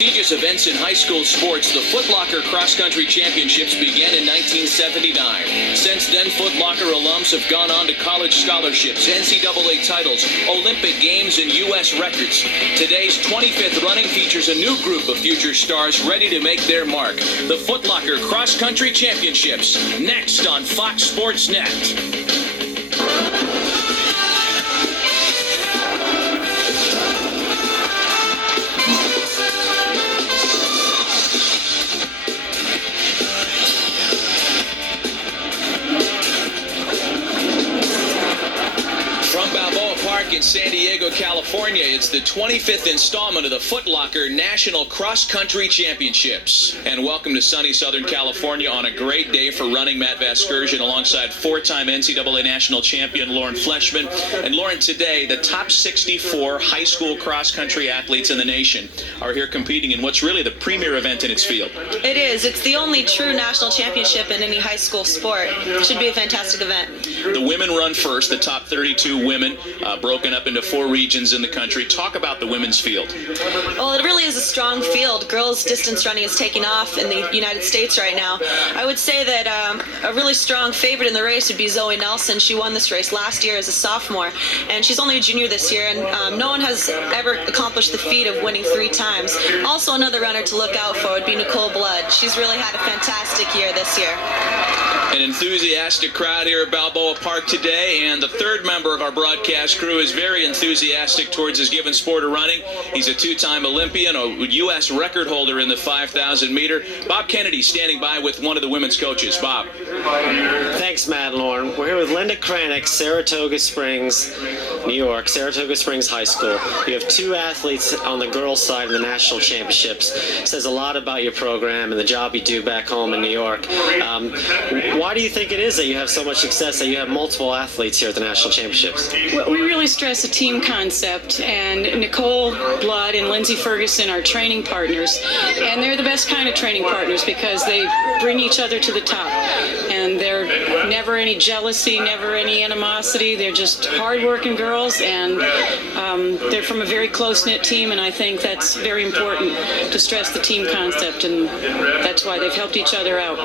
Prestigious events in high school sports, the Foot Locker Cross Country Championships began in 1979. Since then, Foot Locker alums have gone on to college scholarships, NCAA titles, Olympic Games, and U.S. records. Today's 25th running features a new group of future stars ready to make their mark. The Foot Locker Cross Country Championships, next on Fox Sports Net. In San Diego, California, it's the 25th installment of the Foot Locker National Cross Country Championships. And welcome to sunny Southern California on a great day for running. Matt Vasgersian alongside four-time NCAA national champion Lauren Fleshman. And Lauren, today, the top 64 high school cross-country athletes in the nation are here competing in what's really the premier event in its field. It is. It's the only true national championship in any high school sport. It should be a fantastic event. The women run first, the top 32 women, broken up into 4 regions in the country. Talk about the women's field. Well, it really is a strong field. Girls distance running is taking off in the United States right now. I would say that a really strong favorite in the race would be Zoe Nelson. She won this race last year as a sophomore, and she's only a junior this year, and no one has ever accomplished the feat of winning 3 times. Also, another runner to look out for would be Nicole Blood. She's really had a fantastic year this year. An enthusiastic crowd here at Balboa Park today, and the third member of our broadcast crew is very enthusiastic towards his given sport of running. He's a 2-time Olympian, a U.S. record holder in the 5,000 meter. Bob Kennedy standing by with one of the women's coaches. Bob. Thanks, Matt and Lauren. We're here with Linda Kranick, Saratoga Springs, New York, Saratoga Springs High School. You have 2 athletes on the girls' side in the national championships. It says a lot about your program and the job you do back home in New York. Why do you think it is that you have so much success, that you have multiple athletes here at the national championships? Well, we really stress a team concept, and Nicole Blood and Lindsay Ferguson are training partners, and they're the best kind of training partners because they bring each other to the top, and there's never any jealousy, never any animosity. They're just hard-working girls, and they're from a very close-knit team, and I think that's very important to stress the team concept, and that's why they've helped each other out.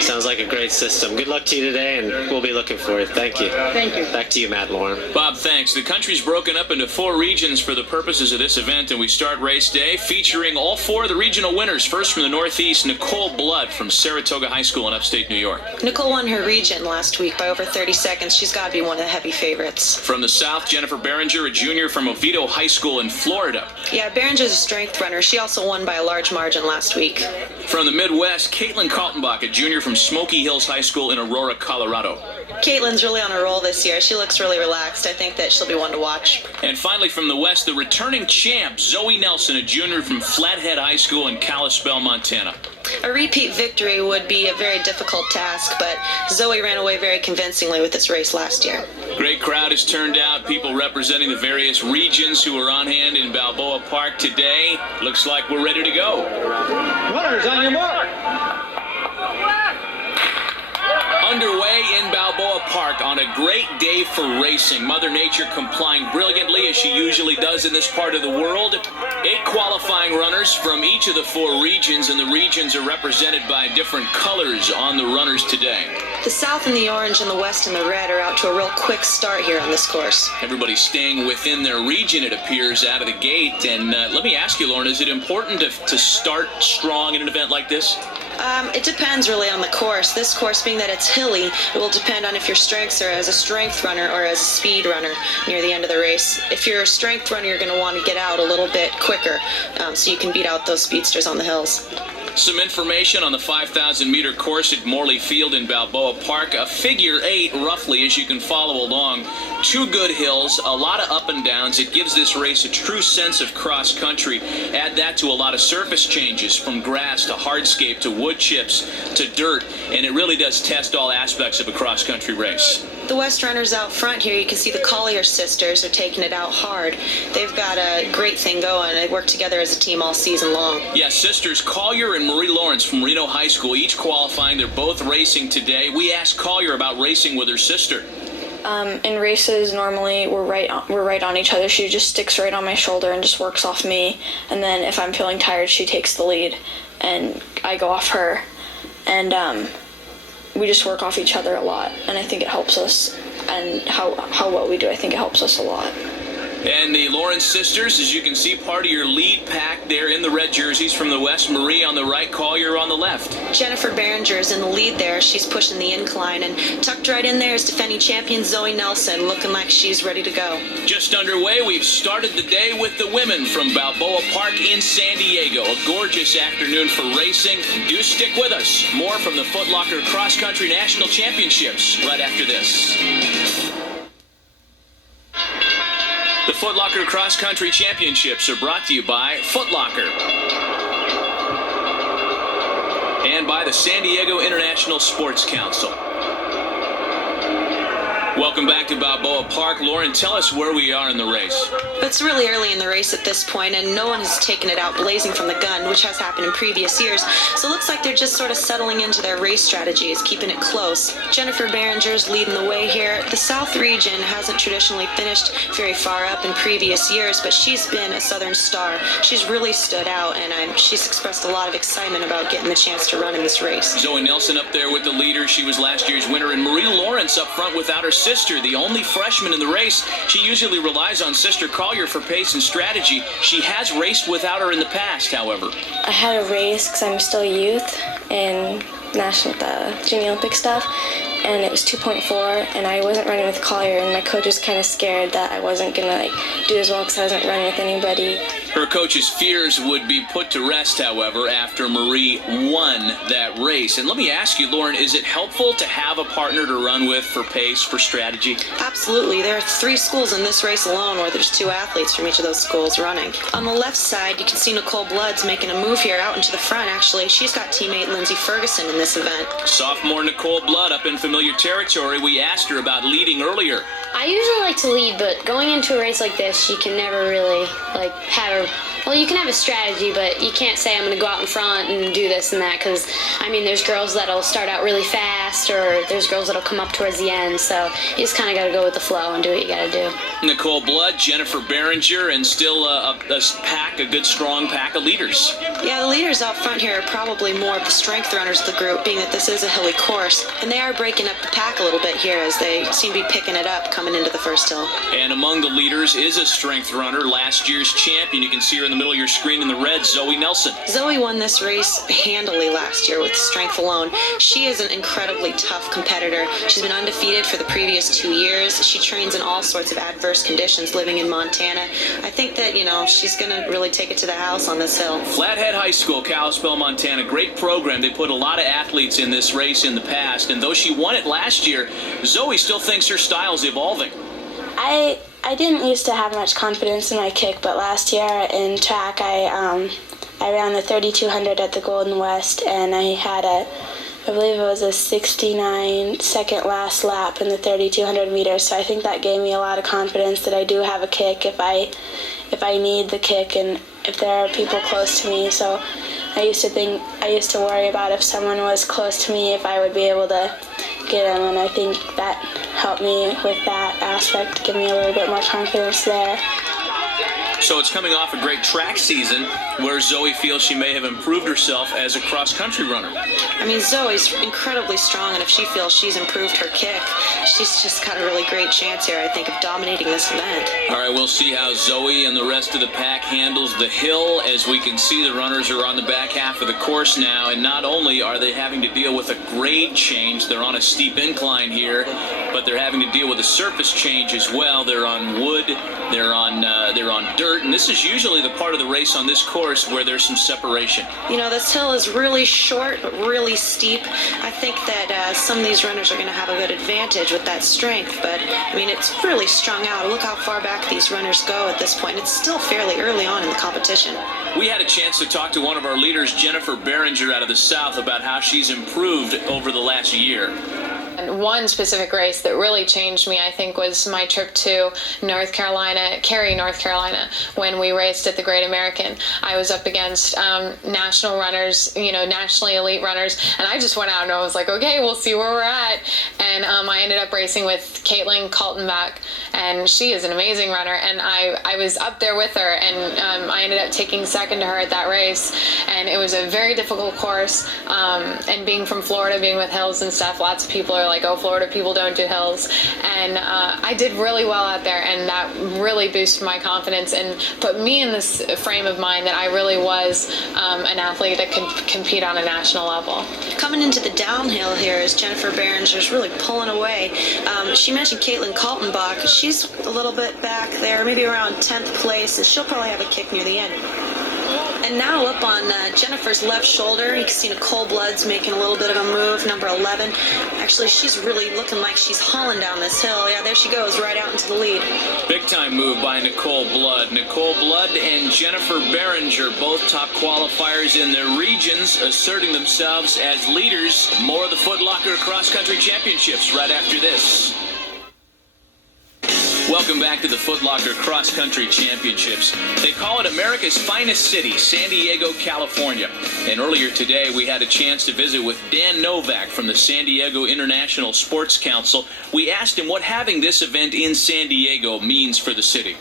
Sounds like a great system. Good luck to you today, and we'll be looking for you. Thank you. Thank you. Back to you, Matt, Lauren. Bob, thanks. The country's broken up into 4 regions for the purposes of this event, and we start race day featuring all 4 of the regional winners. First from the Northeast, Nicole Blood from Saratoga High School in upstate New York. Nicole won her region last week by over 30 seconds. She's got to be one of the heavy favorites. From the South, Jennifer Behringer, a junior from Oviedo High School in Florida. Yeah, Behringer's a strength runner. She also won by a large margin last week. From the Midwest, Caitlin Kaltenbach, a junior from Smoky Hills High School in Aurora, Colorado. Caitlin's really on a roll this year. She looks really relaxed. I think that she'll be one to watch. And finally from the West, the returning champ, Zoe Nelson, a junior from Flathead High School in Kalispell, Montana. A repeat victory would be a very difficult task, but Zoe ran away very convincingly with this race last year. Great crowd has turned out, people representing the various regions who are on hand in Balboa Park today. Looks like we're ready to go. Runners on your mark. Underway in Balboa Park on a great day for racing. Mother Nature complying brilliantly as she usually does in this part of the world. 8 qualifying runners from each of the 4 regions, and the regions are represented by different colors on the runners today. The South and the orange and the West and the red are out to a real quick start here on this course. Everybody's staying within their region, it appears, out of the gate. And let me ask you, Lauren, is it important to start strong in an event like this? It depends really on the course. This course, being that it's hilly, it will depend on if your strengths are as a strength runner or as a speed runner near the end of the race. If you're a strength runner, you're going to want to get out a little bit quicker so you can beat out those speedsters on the hills. Some information on the 5,000 meter course at Morley Field in Balboa Park. A figure 8, roughly, as you can follow along. 2 good hills, a lot of up and downs. It gives this race a true sense of cross country. Add that to a lot of surface changes, from grass to hardscape to wood chips to dirt, and it really does test all aspects of a cross country race. The West runners out front here, you can see the Collier sisters are taking it out hard. They've got a great thing going. They work together as a team all season long. Yes, sisters Collier and Marie Lawrence from Reno High School, each qualifying. They're both racing today. We asked Collier about racing with her sister. In races, normally we're right on each other. She just sticks right on my shoulder and just works off me. And then if I'm feeling tired, she takes the lead, and I go off her. And we just work off each other a lot, and I think it helps us. And how well we do, I think it helps us a lot. And the Lawrence sisters, as you can see, part of your lead pack there in the red jerseys from the west. Marie on the right, Collier on the left. Jennifer Behringer is in the lead there. She's pushing the incline, and tucked right in there is defending champion Zoe Nelson, looking like she's ready to go. Just underway, we've started the day with the women from Balboa Park in San Diego. A gorgeous afternoon for racing. Do stick with us. More from the Foot Locker Cross Country National Championships right after this. The Foot Locker Cross Country Championships are brought to you by Foot Locker and by the San Diego International Sports Council. Welcome back to Balboa Park. Lauren, tell us where we are in the race. It's really early in the race at this point, and no one has taken it out blazing from the gun, which has happened in previous years. So it looks like they're just sort of settling into their race strategies, keeping it close. Jennifer Behringer's leading the way here. The South region hasn't traditionally finished very far up in previous years, but she's been a Southern star. She's really stood out, and she's expressed a lot of excitement about getting the chance to run in this race. Zoe Nelson up there with the leader. She was last year's winner. And Marie Lawrence up front without her sister, the only freshman in the race. She usually relies on sister Collier for pace and strategy. She has raced without her in the past, however. I had a race because I'm still youth in the Junior Olympic stuff, and it was 2.4, and I wasn't running with Collier, and my coach was kind of scared that I wasn't gonna do as well because I wasn't running with anybody. Her coach's fears would be put to rest, however, after Marie won that race. And let me ask you, Lauren, is it helpful to have a partner to run with for pace, for strategy? Absolutely. There are 3 schools in this race alone where there's 2 athletes from each of those schools running. On the left side, you can see Nicole Blood's making a move here out into the front, actually. She's got teammate Lindsey Ferguson in this event. Sophomore Nicole Blood up in familiar territory. We asked her about leading earlier. I usually like to lead, but going into a race like this, you can never really you can have a strategy, but you can't say I'm going to go out in front and do this and that, because, there's girls that'll start out really fast, or there's girls that'll come up towards the end, so you just kind of got to go with the flow and do what you got to do. Nicole Blood, Jennifer Behringer, and still a good strong pack of leaders. Yeah, the leaders out front here are probably more of the strength runners of the group, being that this is a hilly course, and they are breaking up the pack a little bit here as they seem to be picking it up coming into the first hill. And among the leaders is a strength runner, last year's champion. You can see her in the middle of your screen in the red, Zoe Nelson. Zoe won this race handily last year with strength alone. She is an incredibly tough competitor. She's been undefeated for the previous 2 years. She trains in all sorts of adverse conditions living in Montana. I think that, she's going to really take it to the house on this hill. Flathead High School, Kalispell, Montana. Great program. They put a lot of athletes in this race in the past, and though she won it last year, Zoe still thinks her style's evolving. I didn't used to have much confidence in my kick, but last year in track I ran the 3200 at the Golden West, and I had I believe it was a 69-second last lap in the 3200 meters, so I think that gave me a lot of confidence that I do have a kick if I need the kick and if there are people close to me. So I used to worry about if someone was close to me, if I would be able to get them, and I think that helped me with that aspect, give me a little bit more confidence there. So it's coming off a great track season where Zoe feels she may have improved herself as a cross-country runner. Zoe's incredibly strong, and if she feels she's improved her kick, she's just got a really great chance here, I think, of dominating this event. All right, we'll see how Zoe and the rest of the pack handles the hill. As we can see, the runners are on the back half of the course now, and not only are they having to deal with a grade change, they're on a steep incline here, but they're having to deal with a surface change as well. They're on wood, they're on dirt, and this is usually the part of the race on this course where there's some separation. This hill is really short but really steep. I think that some of these runners are going to have a good advantage with that strength, but it's really strung out. Look how far back these runners go at this point. It's still fairly early on in the competition. We had a chance to talk to one of our leaders, Jennifer Behringer out of the South, about how she's improved over the last year. And one specific race that really changed me, I think, was my trip to North Carolina, Cary, North Carolina, when we raced at the Great American. I was up against national runners, nationally elite runners, and I just went out and I was like, okay, we'll see where we're at. And I ended up racing with Caitlin Kaltenbach, and she is an amazing runner, and I was up there with her, and I ended up taking second to her at that race, and it was a very difficult course, and being from Florida, being with hills and stuff, lots of people are like, oh, Florida people don't do hills, and I did really well out there, and that really boosted my confidence and put me in this frame of mind that I really was an athlete that could compete on a national level. Coming into the downhill here is Jennifer Behringer's really pulling away. She mentioned Caitlin Kaltenbach. She's a little bit back there, maybe around 10th place, and she'll probably have a kick near the end. And now up on Jennifer's left shoulder, you can see Nicole Blood's making a little bit of a move, number 11. Actually, she's really looking like she's hauling down this hill. Yeah, there she goes, right out into the lead. Big time move by Nicole Blood. Nicole Blood and Jennifer Behringer, both top qualifiers in their regions, asserting themselves as leaders. More of the Foot Locker Cross Country Championships right after this. Welcome back to the Foot Locker Cross Country Championships. They call it America's finest city, San Diego, California. And earlier today, we had a chance to visit with Dan Novak from the San Diego International Sports Council. We asked him what having this event in San Diego means for the city.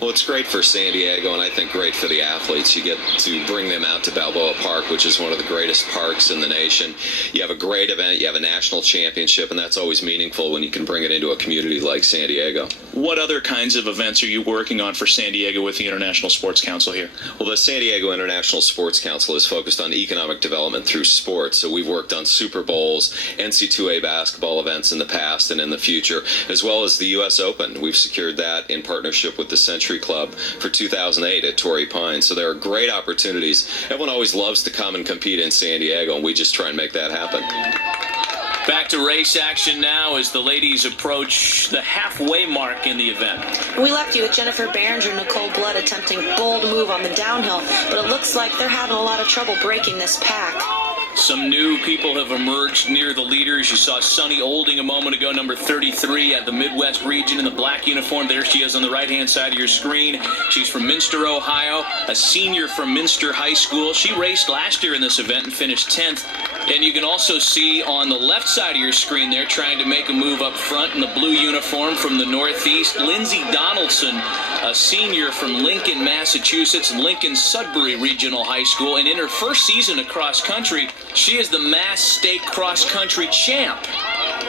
Well, it's great for San Diego, and I think great for the athletes. You get to bring them out to Balboa Park, which is one of the greatest parks in the nation. You have a great event, you have a national championship, and that's always meaningful when you can bring it into a community like San Diego. What other kinds of events are you working on for San Diego with the International Sports Council here? Well, the San Diego International Sports Council is focused on economic development through sports. So we've worked on Super Bowls, NC2A basketball events in the past and in the future, as well as the U.S. Open. We've secured that in partnership with the Century Club for 2008 at Torrey Pines. So there are great opportunities. Everyone always loves to come and compete in San Diego, and we just try and make that happen. Back to race action now as the ladies approach the halfway mark in the event. We left you with Jennifer Behringer and Nicole Blood attempting bold move on the downhill, but it looks like they're having a lot of trouble breaking this pack. Some new people have emerged near the leaders. You saw Sunny Olding a moment ago, number 33 at the Midwest region in the black uniform. There she is on the right-hand side of your screen. She's from Minster, Ohio, a senior from Minster High School. She raced last year in this event and finished 10th. And you can also see on the left side of your screen there, trying to make a move up front in the blue uniform from the Northeast, Lindsay Donaldson, a senior from Lincoln, Massachusetts, Lincoln Sudbury Regional High School. And in her first season of cross country, she is the Mass State Cross Country champ.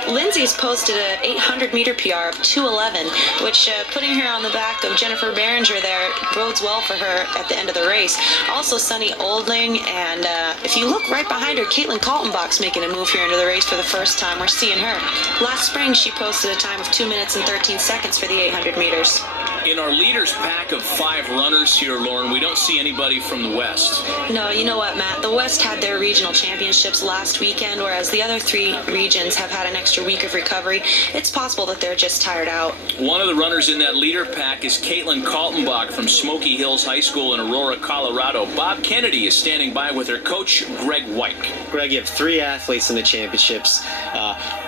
Lindsay's posted an 800-meter PR of 2:11, which putting her on the back of Jennifer Behringer there bodes well for her at the end of the race. Also, Sunny Olding, and if you look right behind her, Caitlin Kaltenbach's making a move here into the race for the first time. We're seeing her. Last spring, she posted a time of 2 minutes and 13 seconds for the 800 meters. In our leaders pack of 5 runners here, Lauren, we don't see anybody from the West. No, you know what, Matt? The West had their regional championships last weekend, whereas the other 3 regions have had an extra week of recovery. It's possible that they're just tired out. One of the runners in that leader pack is Caitlin Kaltenbach from Smoky Hills High School in Aurora, Colorado. Bob Kennedy is standing by with her coach, Greg White. Greg, you have 3 athletes in the championships.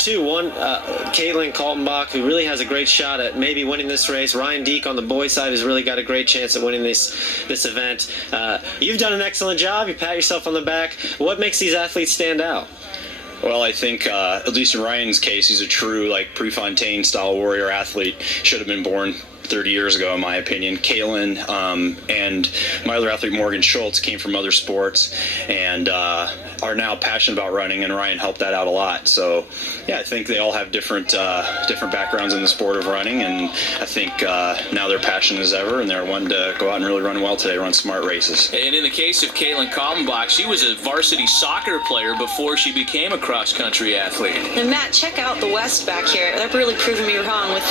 One, Caitlin Kaltenbach, who really has a great shot at maybe winning this race. Ryan Deek on the boys' side has really got a great chance at winning this event. You've done an excellent job. You pat yourself on the back. What makes these athletes stand out? Well, I think, at least in Ryan's case, he's a true, Prefontaine-style warrior athlete. Should have been born 30 years ago, in my opinion. Caitlin and my other athlete, Morgan Schultz, came from other sports and are now passionate about running, and Ryan helped that out a lot. So, yeah, I think they all have different backgrounds in the sport of running, and I think now they're passionate as ever, and they're wanting to go out and really run well today, run smart races. And in the case of Caitlin Kaltenbach, she was a varsity soccer player before she became a cross-country athlete. And Matt, check out the West back here. They're really proving me wrong with,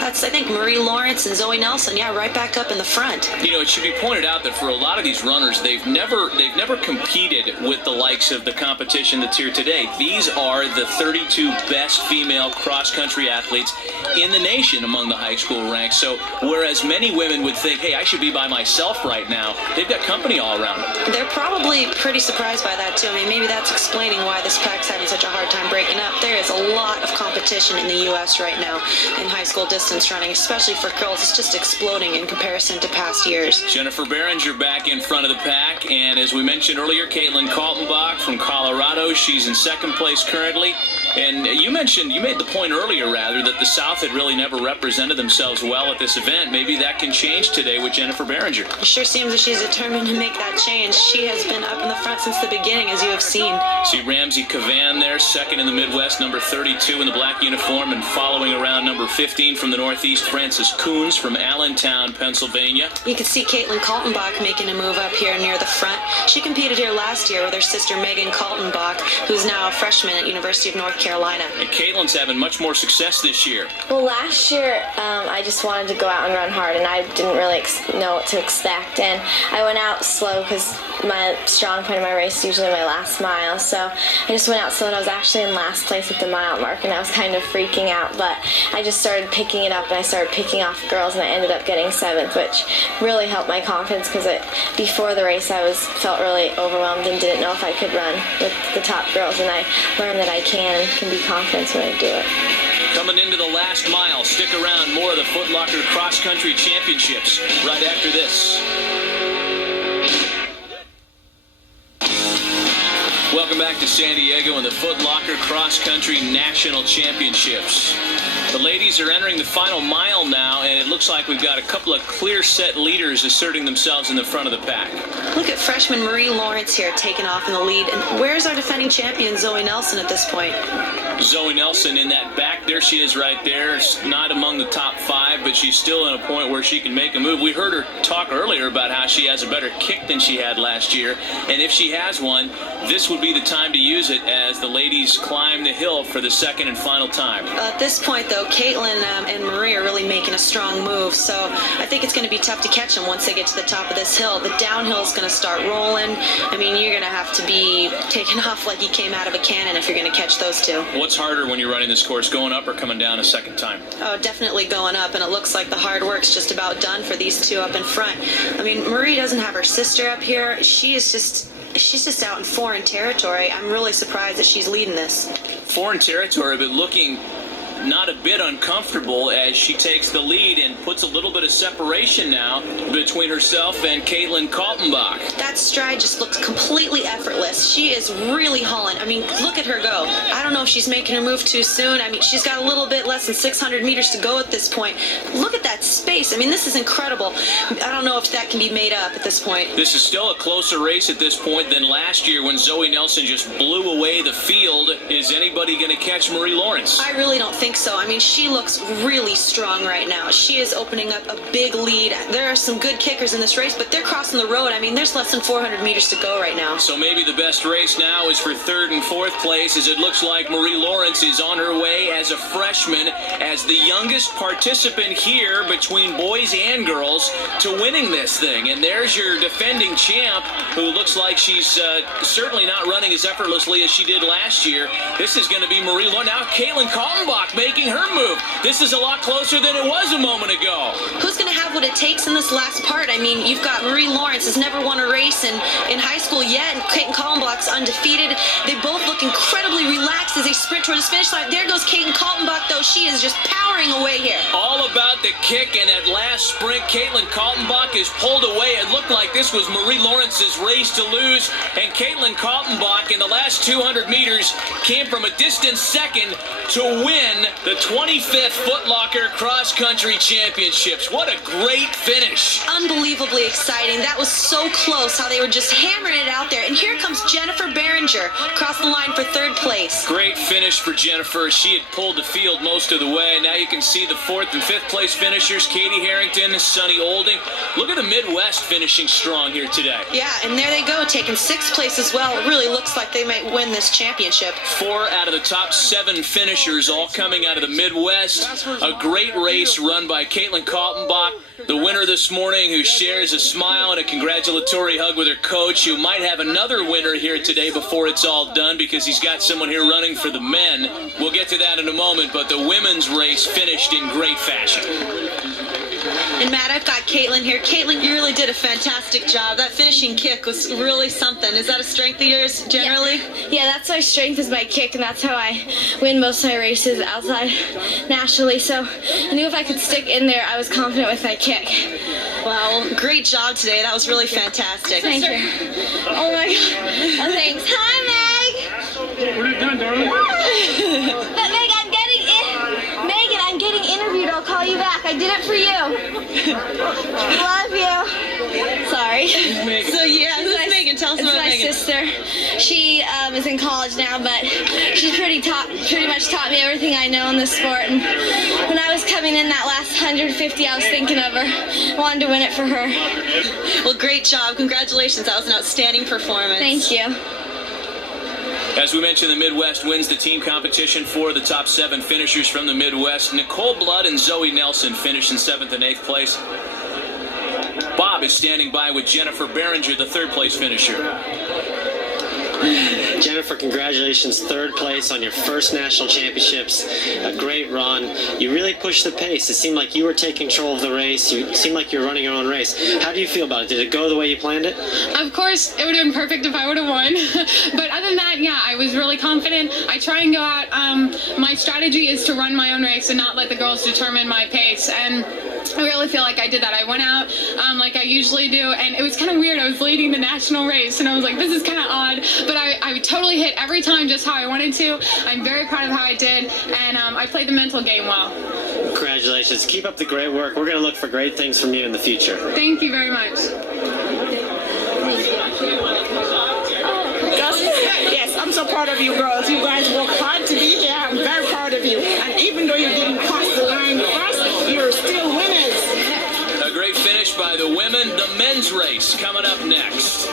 that's, I think, Marie Lawrence Lawrence and Zoe Nelson, right back up in the front. You know, it should be pointed out that for a lot of these runners, they've never competed with the likes of the competition that's here today. These are the 32 best female cross-country athletes in the nation among the high school ranks. So whereas many women would think, hey, I should be by myself right now, they've got company all around them. They're probably pretty surprised by that, too. I mean, maybe that's explaining why this pack's having such a hard time breaking up. There is a lot of competition in the U.S. right now in high school distance running, especially for girls. It's just exploding in comparison to past years. Jennifer Berenger back in front of the pack, and as we mentioned earlier, Caitlin Kaltenbach from Colorado. She's in second place currently. And you made the point earlier, rather, that the South had really never represented themselves well at this event. Maybe that can change today with Jennifer Berenger. It sure seems that she's determined to make that change. She has been up in the front since the beginning, as you have seen. See Ramsey Cavan there, second in the Midwest, number 32 in the black uniform, and following around number 15 from the Northeast, Frances Coons from Allentown, Pennsylvania. You can see Caitlin Kaltenbach making a move up here near the front. She competed here last year with her sister Megan Kaltenbach, who's now a freshman at University of North Carolina. And Caitlin's having much more success this year. Well, last year I just wanted to go out and run hard, and I didn't really know what to expect. And I went out slow because my strong point of my race is usually my last mile. So I just went out slow, and I was actually in last place at the mile mark, and I was kind of freaking out. But I just started picking it up, and I started picking off girls, and I ended up getting 7th, which really helped my confidence because before the race I felt really overwhelmed and didn't know if I could run with the top girls, and I learned that I can be confident when I do it. Coming into the last mile, stick around, more of the Foot Locker Cross Country Championships right after this. Welcome back to San Diego and the Foot Locker Cross Country National Championships. The ladies are entering the final mile now, and it looks like we've got a couple of clear-set leaders asserting themselves in the front of the pack. Look at freshman Marie Lawrence here taking off in the lead. And where's our defending champion, Zoe Nelson, at this point? Zoe Nelson in that back. There she is right there. Not among the top 5, but she's still in a point where she can make a move. We heard her talk earlier about how she has a better kick than she had last year. And if she has one, this would be the time to use it as the ladies climb the hill for the second and final time. At this point, though, Caitlin and Marie are really making a strong move. So I think it's going to be tough to catch them once they get to the top of this hill. The downhill is going to start rolling. I mean, you're going to have to be taking off like you came out of a cannon if you're going to catch those two. What's harder when you're running this course, going up or coming down a second time? Oh, definitely going up, and it looks like the hard work's just about done for these two up in front. I mean, Marie doesn't have her sister up here. She's just out in foreign territory. I'm really surprised that she's leading this. Foreign territory, but looking not a bit uncomfortable as she takes the lead and puts a little bit of separation now between herself and Caitlin Kaltenbach. That stride just looks completely effortless. She is really hauling. I mean, look at her go. I don't know if she's making her move too soon. I mean, she's got a little bit less than 600 meters to go at this point. Look at that space. I mean, this is incredible. I don't know if that can be made up at this point. This is still a closer race at this point than last year when Zoe Nelson just blew away the field. Is anybody going to catch Marie Lawrence? I really don't think so. I mean, she looks really strong right now. She is opening up a big lead. There are some good kickers in this race, but they're crossing the road. I mean, there's less than 400 meters to go right now. So maybe the best race now is for 3rd and 4th place, as it looks like Marie Lawrence is on her way as a freshman, as the youngest participant here between boys and girls to winning this thing. And there's your defending champ, who looks like she's certainly not running as effortlessly as she did last year. This is going to be Marie Lawrence. Now Caitlin Kaltenbach making her move. This is a lot closer than it was a moment ago. Who's going to have what it takes in this last part? I mean, you've got Marie Lawrence has never won a race in high school yet, and Caitlin Kaltenbach's undefeated. They both look incredibly relaxed as they sprint towards the finish line. There goes Caitlin Kaltenbach, though. She is just powering away here. All about the kick, and that last sprint, Caitlin Kaltenbach is pulled away. It looked like this was Marie Lawrence's race to lose, and Caitlin Kaltenbach in the last 200 meters came from a distant second to win the 25th Foot Locker Cross Country Championships. What a great finish. Unbelievably exciting. That was so close how they were just hammering it out there. And here comes Jennifer Berenger. finisher, crossed the line for third place. Great finish for Jennifer. She had pulled the field most of the way. Now you can see the 4th and 5th place finishers, Katie Harrington, Sunny Olding. Look at the Midwest finishing strong here today. Yeah, and there they go, taking 6th place as well. It really looks like they might win this championship. 4 out of the top 7 finishers all coming out of the Midwest. A great race run by Caitlin Kaltenbach, the winner this morning, who shares a smile and a congratulatory hug with her coach, who might have another winner here today before it's all done because he's got someone here running for the men. We'll get to that in a moment, but the women's race finished in great fashion. And Matt, I've got Caitlin here. Caitlin, you really did a fantastic job. That finishing kick was really something. Is that a strength of yours, generally? Yeah, that's my strength, is my kick, and that's how I win most of my races outside nationally. So I knew if I could stick in there, I was confident with my kick. Well, great job today. That was really fantastic. Thank you. Oh my God. Oh, thanks. Hi, Meg. What are you doing, darling? But Meg, I'm getting Megan, I'm getting interviewed. I'll call you back. I did it for you. Love you. Sorry. So yeah, who's Megan? Tell us about Megan. It's my sister. She is in college now, but she's pretty much taught me everything I know in this sport. And when I was coming in that last 150, I was thinking of her. I wanted to win it for her. Well, great job. Congratulations. That was an outstanding performance. Thank you. As we mentioned, the Midwest wins the team competition for the top 7 finishers from the Midwest. Nicole Blood and Zoe Nelson finished in 7th and 8th place. Bob is standing by with Jennifer Behringer, the 3rd place finisher. Jennifer, congratulations, 3rd place on your first national championships. A great run. You really pushed the pace. It seemed like you were taking control of the race. You seemed like you were running your own race. How do you feel about it? Did it go the way you planned it? Of course, it would have been perfect if I would have won. But other than that, yeah, I was really confident. I try and go out. My strategy is to run my own race and not let the girls determine my pace. And I really feel like I did that. I went out like I usually do, and it was kind of weird. I was leading the national race, and I was like, this is kind of odd. But I totally hit every time just how I wanted to. I'm very proud of how I did, and I played the mental game well. Congratulations. Keep up the great work. We're going to look for great things from you in the future. Thank you very much. Yes, I'm so proud of you girls. You guys work hard to be here. I'm very proud of you. And even though you didn't cross the line first, you're still winners. A great finish by the women. The men's race coming up next.